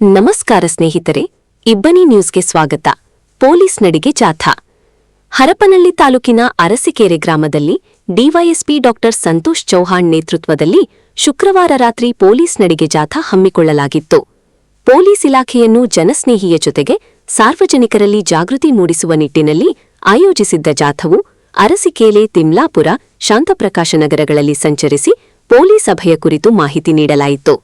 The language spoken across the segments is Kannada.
ನಮಸ್ಕಾರ ಸ್ನೇಹಿತರೆ, ಇಬ್ಬನಿ ನ್ಯೂಸ್ಗೆ ಸ್ವಾಗತ. ಪೊಲೀಸ್ ನಡಿಗೆ ಜಾಥಾ. ಹರಪನಹಳ್ಳಿ ತಾಲೂಕಿನ ಅರಸಿಕೆರೆ ಗ್ರಾಮದಲ್ಲಿ ಡಿವೈಎಸ್ಪಿ ಡಾ ಸಂತೋಷ್ ಚೌಹಾಣ್ ನೇತೃತ್ವದಲ್ಲಿ ಶುಕ್ರವಾರ ರಾತ್ರಿ ಪೊಲೀಸ್ ನಡಿಗೆ ಜಾಥಾ ಹಮ್ಮಿಕೊಳ್ಳಲಾಗಿತ್ತು. ಪೊಲೀಸ್ ಇಲಾಖೆಯನ್ನು ಜನಸ್ನೇಹಿಯ ಜೊತೆಗೆ ಸಾರ್ವಜನಿಕರಲ್ಲಿ ಜಾಗೃತಿ ಮೂಡಿಸುವ ನಿಟ್ಟಿನಲ್ಲಿ ಆಯೋಜಿಸಿದ್ದ ಜಾಥವು ಅರಸಿಕೆರೆ, ತಿಮ್ಲಾಪುರ, ಶಾಂತಪ್ರಕಾಶ ನಗರಗಳಲ್ಲಿ ಸಂಚರಿಸಿ ಪೊಲೀಸ್ ಅಭಯ ಕುರಿತು ಮಾಹಿತಿ ನೀಡಲಾಯಿತು.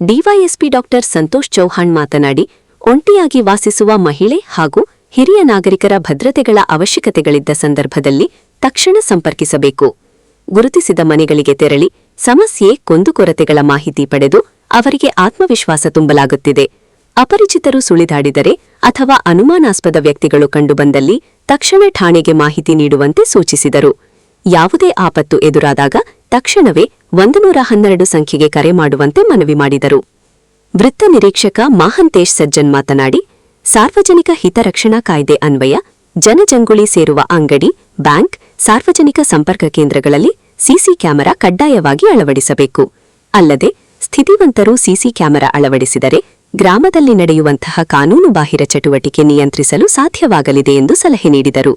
ಡಿವೈಎಸ್ಪಿ ಡಾ ಸಂತೋಷ್ ಚೌಹಾಣ್ ಮಾತನಾಡಿ, ಒಂಟಿಯಾಗಿ ವಾಸಿಸುವ ಮಹಿಳೆ ಹಾಗೂ ಹಿರಿಯ ನಾಗರಿಕರ ಭದ್ರತೆಗಳ ಅವಶ್ಯಕತೆಗಳಿದ್ದ ಸಂದರ್ಭದಲ್ಲಿ ತಕ್ಷಣ ಸಂಪರ್ಕಿಸಬೇಕು. ಗುರುತಿಸಿದ ಮನೆಗಳಿಗೆ ತೆರಳಿ ಸಮಸ್ಯೆ, ಕುಂದುಕೊರತೆಗಳ ಮಾಹಿತಿ ಪಡೆದು ಅವರಿಗೆ ಆತ್ಮವಿಶ್ವಾಸ ತುಂಬಲಾಗುತ್ತಿದೆ. ಅಪರಿಚಿತರು ಸುಳಿದಾಡಿದರೆ ಅಥವಾ ಅನುಮಾನಾಸ್ಪದ ವ್ಯಕ್ತಿಗಳು ಕಂಡುಬಂದಲ್ಲಿ ತಕ್ಷಣ ಠಾಣೆಗೆ ಮಾಹಿತಿ ನೀಡುವಂತೆ ಸೂಚಿಸಿದರು. ಯಾವುದೇ ಆಪತ್ತು ಎದುರಾದಾಗ ತಕ್ಷಣವೇ 112 ಸಂಖ್ಯೆಗೆ ಕರೆ ಮಾಡುವಂತೆ ಮನವಿ ಮಾಡಿದರು. ವೃತ್ತ ನಿರೀಕ್ಷಕ ಮಹಾಂತೇಶ್ ಸಜ್ಜನ್ ಮಾತನಾಡಿ, ಸಾರ್ವಜನಿಕ ಹಿತರಕ್ಷಣಾ ಕಾಯ್ದೆ ಅನ್ವಯ ಜನಜಂಗುಳಿ ಸೇರುವ ಅಂಗಡಿ, ಬ್ಯಾಂಕ್, ಸಾರ್ವಜನಿಕ ಸಂಪರ್ಕ ಕೇಂದ್ರಗಳಲ್ಲಿ ಸಿಸಿ ಕ್ಯಾಮೆರಾ ಕಡ್ಡಾಯವಾಗಿ ಅಳವಡಿಸಬೇಕು. ಅಲ್ಲದೆ ಸ್ಥಿತಿವಂತರು ಸಿಸಿ ಕ್ಯಾಮೆರಾ ಅಳವಡಿಸಿದರೆ ಗ್ರಾಮದಲ್ಲಿ ನಡೆಯುವಂತಹ ಕಾನೂನುಬಾಹಿರ ಚಟುವಟಿಕೆ ನಿಯಂತ್ರಿಸಲು ಸಾಧ್ಯವಾಗಲಿದೆ ಎಂದು ಸಲಹೆ ನೀಡಿದರು.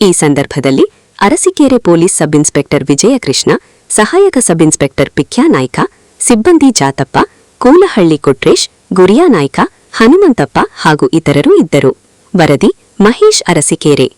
ಈ ಸಂದರ್ಭದಲ್ಲಿ Arsikere police sub inspector Vijayakrishna, ಸಹಾಯಕ ಸಬ್ ಇನ್ಸ್ಪೆಕ್ಟರ್ ಪಿಕ್ಯಾನಾಯ್ಕ, ಸಿಬ್ಬಂದಿ ಜಾತಪ್ಪ, ಕೂಲಹಳ್ಳಿ ಕೊಟ್ರೇಶ್, ಗುರಿಯಾನಾಯ್ಕ, ಹನುಮಂತಪ್ಪ ಹಾಗೂ ಇತರರು ಇದ್ದರು. ವರದಿ ಮಹೇಶ್, ಅರಸಿಕೆರೆ.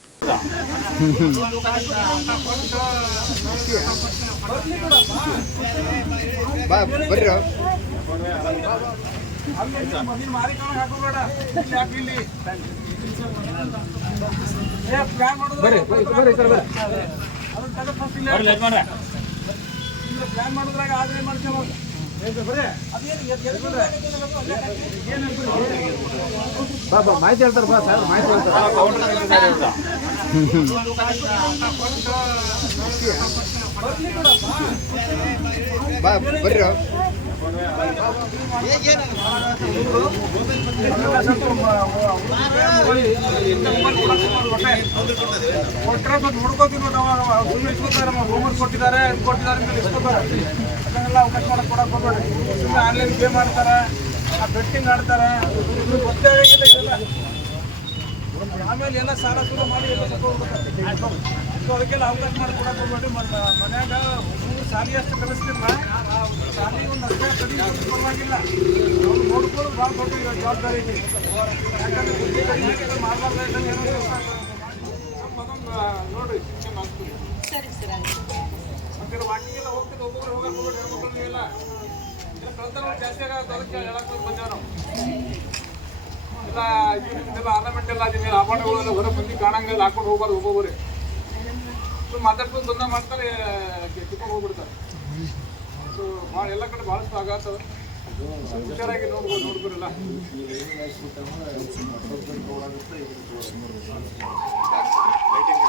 ಮಾಹಿತಿ ಹೇಳ್ತಾರೆ ಬಾ ಸರ್, ಮಾಹಿತಿ ಹೇಳ್ತಾರೆ. ಬರ್ರಿ ಕೊಟ್ಟಿದ್ದಾರೆ ಅದನ್ನೆಲ್ಲ ಅವಕಾಶ ಮಾಡಕ್ಕೆ ಕೊಡಕ್ಕೆ ಹೋಗ್ಬೇಡ್ರಿ. ಸುಮ್ಮನೆ ಆನ್ಲೈನ್ ಗೇಮ್ ಆಡ್ತಾರೆ, ಬೆಟ್ಟಿಂಗ್ ಆಡ್ತಾರೆ, ಗೊತ್ತೇ ಆಗಿಲ್ಲ ಇದೆಲ್ಲ. ಆಮೇಲೆ ಎಲ್ಲ ಸಾಲ ಸುಲ ಮಾಡಿ ಎಲ್ಲ ಸೊ ಅದಕ್ಕೆಲ್ಲ ಅವಕಾಶ ಮಾಡಿ ಕೊಡಕ್ಕೆ ಹೋಗ್ಬೇಡ್ರಿ. ಮನ್ಯಾಗ ಶಾಲೆ ಅಷ್ಟು ಕಲಿಸ್ತಿಲ್ಲ, ಶಾಲೆ ಒಂದು ಅಷ್ಟೇ ಕಲಿಸಿ ಪರವಾಗಿಲ್ಲ, ಅವ್ರು ನೋಡ್ಕೊಳ್ಳೋದು ಭಾಳ ದೊಡ್ಡ ಜವಾಬ್ದಾರಿ ಇದೆ. ಯಾಕಂದ್ರೆ ಬುದ್ಧಿ ಕಡಿಮೆ ಮಾಡಬಾರ್ದು ನೋಡ್ರಿ, ಶಿಕ್ಷೆ ಮಾಡ್ತೀವಿ. ಮತ್ತೆ ವಾಕಿಂಗೆಲ್ಲ ಹೋಗ್ತಿದ್ದು ಒಬ್ಬೊಬ್ರು ಹೋಗಕ್ಕೆ ಹೋಗ್ಬಿಟ್ಟು ಹೆಣ್ಮಕ್ಳಿಗೆ ಎಲ್ಲ ಕಳ್ತನ ಜಾಸ್ತಿ ಆಗೋದು, ಅದಕ್ಕೆ ಹೇಳಕ್ಕೆ ಬಂದೇವೆ ನಾವು. ಎಲ್ಲ ನಿಮ್ದೆಲ್ಲ ಆರ್ನಮೆಂಟ್ ಎಲ್ಲ ಅದೇ ಆಭರಣಗಳೆಲ್ಲ ಹೊರ ಮಂದಿ ಕಾಣಂಗೆಲ್ಲ ಹಾಕೊಂಡು ಹೋಗ್ಬಾರ್ದು. ಒಬ್ಬೊಬ್ಬರೇ ಸೊ ಮಾತಾಡ್ಕೊಂಡು ಬಂದ ಮಾಡ್ತಾರೆ, ಕಿತ್ಕೊಂಡು ಹೋಗ್ಬಿಡ್ತಾರೆ. ಸೊ ಭಾಳ ಎಲ್ಲ ಕಡೆ ಭಾಳಷ್ಟು ಆಗತ್ತದ. ಹುಷಾರಾಗಿ ನೋಡ್ಬೋರಲ್ಲ. ಲೈಟಿಂಗ್